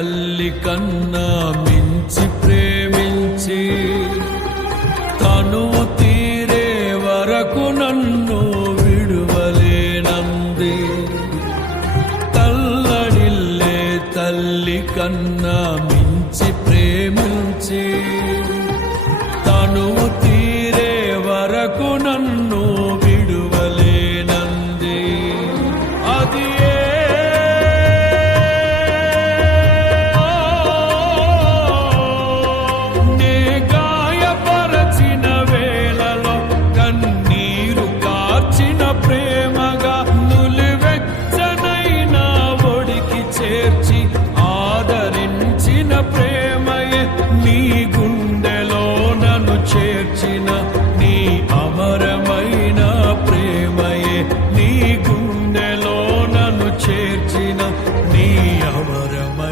తల్లి కన్నా మించి ప్రేమించి తనువు తీరే వరకు నన్ను విడువలేనంది. తల్లడిల్లే తల్లి కన్నా మించి ప్రేమించి తనువు తీరే వరకు నన్ను విడువలేనంది. అది నే గాయపరచిన వేళలో కన్నీరు కార్చిన ప్రేమగా నులివెచ్చనైన ఒడికి చేర్చి ఆదరించిన ప్రేమయే నీ గుండెలో నన్ను చేర్చిన నీ అమరమైన ప్రేమయే నీ గుండెలో నన్ను చేర్చిన నీ అమరమైన